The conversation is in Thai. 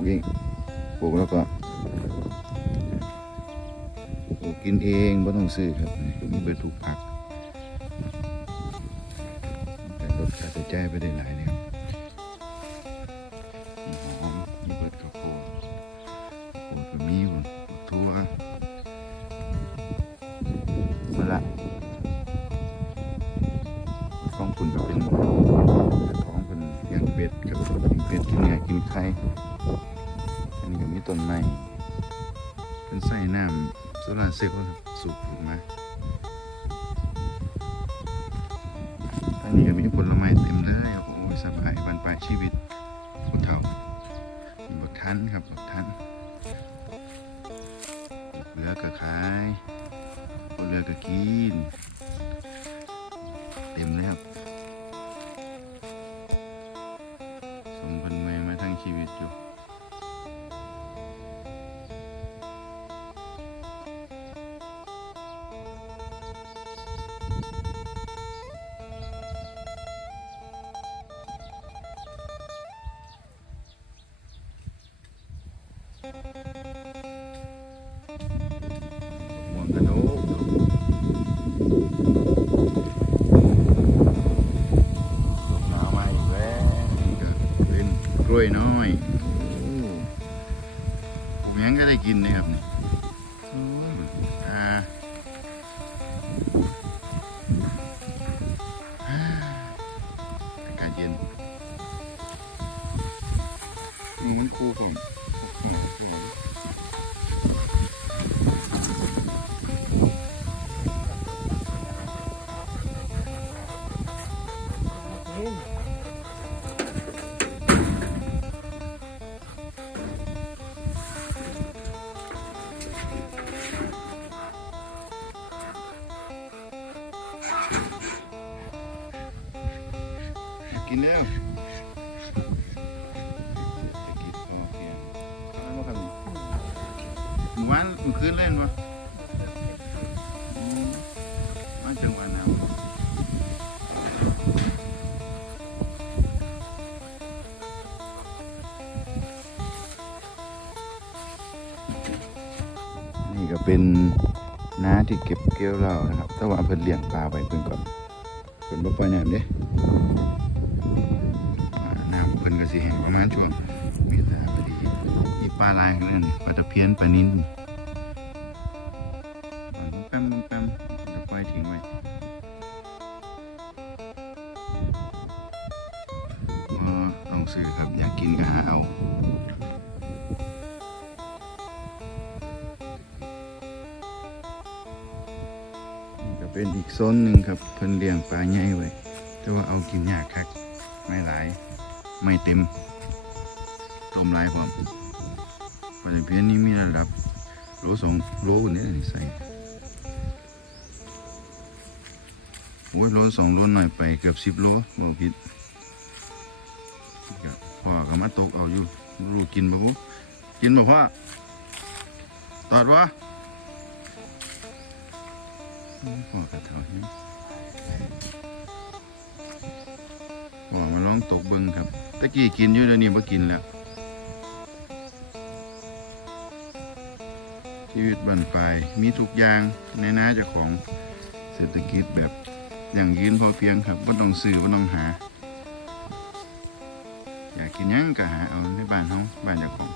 กเองปลูกแล้วก็ปลูกกินเองไม่ต้องซื้อครับนี่เบิดทุกผักแต่ลดค่าใช้จ่ายไปได้หลายเลยครับมีหอมมีเบิดข้าวโพดข้าวโพดมีอยู่ทั่วมะละของคุณก็เป็นท้องเป็นยังเป็ดกับเลี้ยงเป็ดกินเนื้อกินไข่ มีต้นไม้เป็นใส่น้ำโซลาเซลล์สูบออกมาอันนี้ก็มีผลไม้เต็มเลยโอ้ยสบายบรรปลายชีวิตผู้เฒ่าบักทันครับบักทันเหลือก็ขายเหลือก็กิน เต็มเลยครับสมเป็นแม่มาทั้งชีวิตอยู่ หนาวมาอีกแล้วนี่ก็เป็นกล้วยน้อยโอ้ผมยังก็ได้กินเลยครับนี่โอ้ยอ่าอากาศเย็นนี่มันคู่ขอ กินแล้วจะกินพอเพียงอะไรมาครับนี่หมู่บ้านเมื่อคืนเล่นวะ ก็เป็นน้าที่เก็บเกี่ยวเหล้านะครับแต่ว่าเพิ่นเลี้ยงปลาไว้เพิ่นก่อนเพิ่นบ่ปล่อยน้ำเด้น้ำเพิ่นก็สิแห้งประมาณช่วงเมษาพอดีอีปลาลายนั่นปลาตะเพียนปลานิ้นอ่าแป๊มแป๊มจะปล่อยทิ้งไว้อ๋อต้องซื้อครับอยากกินก็หาเอา เป็นอีกโซนหนึ่งครับเพิ่นเลี้ยงปลาใหญ่ไว้แต่ว่าเอากินยากคักไม่หลายไม่เต็มต้มหลายพร้อมปลาตะเพียนนี่มีระดับโลสองโลคนนี้นี่ใส่โอ้ยโลสองโลหน่อยไปเกือบสิบโลบ่ผิดพ่อก็มาตกเอาอยู่รู้กินบ่บุกินบ่พ่อตอดวะ พ่อกระเถาหิวหอมาลองตกเบิ่งครับตะกี้กินอยู่เดี๋ยวนี้บ่กินแล้ว ชีวิตบันปลายมีทุกอย่างในน้าเจ้าของเศรษฐกิจแบบอย่างยืนพอเพียงครับบ่าต้องซื้อบ่าต้องหา อยากกินยังก็หาเอาในบ้านเฮาบ้านเจ้าของ